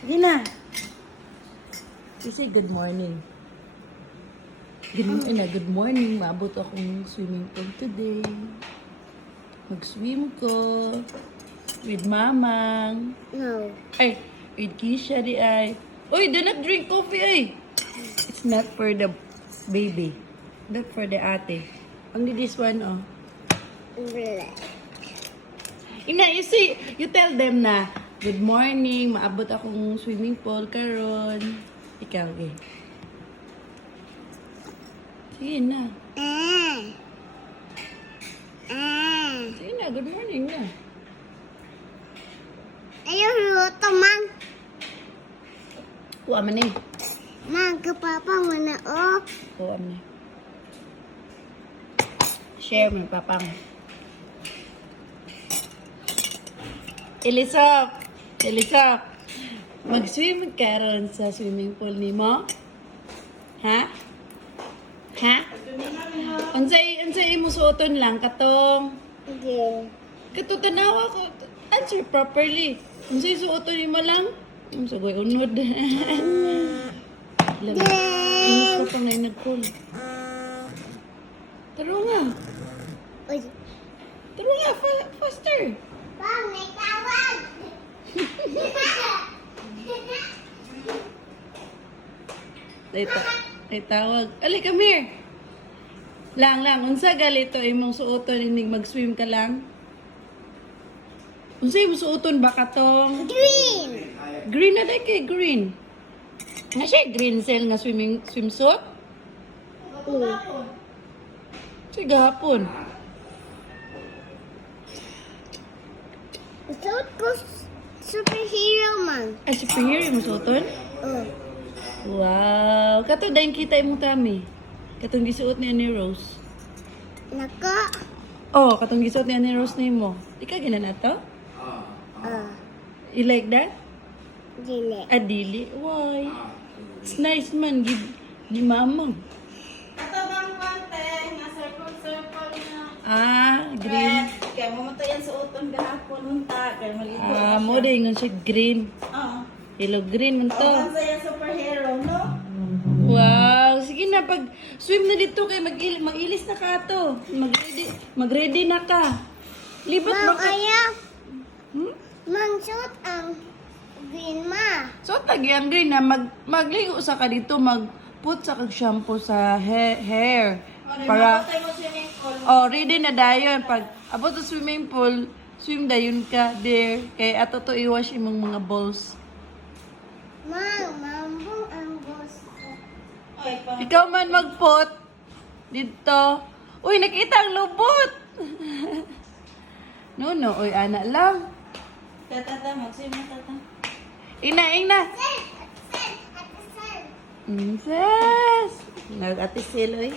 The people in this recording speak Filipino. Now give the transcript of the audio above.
Sige na. You say good morning. Good morning. Maabot akong swimming pool today. Mag-swim ko. With mamang. No. Ay, with Kisha di ay. Uy, do not drink coffee ay. It's not for the baby. Not for the ate. Only this one, oh. Black. Ina, you tell them na, good morning, maabot akong swimming pool karon. Ikaw, eh. Sige na. Sige na, good morning na. Ayaw luto, Mang. Kuha man eh. Mang, kapapa mo na, oh. Kuha man eh. Share mo, papang. Elisop! Elisop! Mag-swim karon sa swimming pool ni mo? Ha? Ha? Unsay imo suoton lang katong Okay. katutanawa ko. Answer properly. Unsay suoton nimo lang? Sugoy unod. Inis ko pang nag-call. Taro nga. Uy. Taro nga, faster. Bang, may tawag! Ay tawag. Ali, come here. Lang. Unsa galito imong suoton inig mag-swim ka lang? Unsa imong suoton ba katong? Green! Green na day kay green. Nga siya green cell nga swimsuit? Sige hapon. Suot ko superhero, Mang. Ay, superhero imong suoton? Oh. Wow. Kato dayon kita imong tami. Katong gisuot ni Annie Rose. Naka. Oh, katong gisuot ni Annie Rose nimo. Di ka ginan ato? You like that? Dili. Adili? Why? It's nice man. Di mamang. Ito bang konti, nga circle na. Green. Kaya mamatay yan sa utong gahapon unta. Kaya maligo Mo day ngon siya green. Oo. Yellow green man to. Ang saya superhero, no? Wow. Sige na, pag swim na dito kay mag-ilis na ka to. Mag-ready na ka. Libat Mang, mo ka. ayaw. Hmm? Mang, suot ang green, Ma. So, tagyan green na magligo sa ka dito, mag-put sa kag shampoo sa hair. Para, Mamatay mo swimming pool. ready na dayon. Pag abot sa swimming pool, swim dayon ka there. Kay ato to i-wash imong mga balls. Mang, mambong ang boss ko. Oy, pa. Ikaw man mag-put dito. Uy, nakita ang lubot. No, uy, anak lang. Tata, mag-swim na tata. Ina. Sir! Ate Sir! Sis! Nag-ate siloy.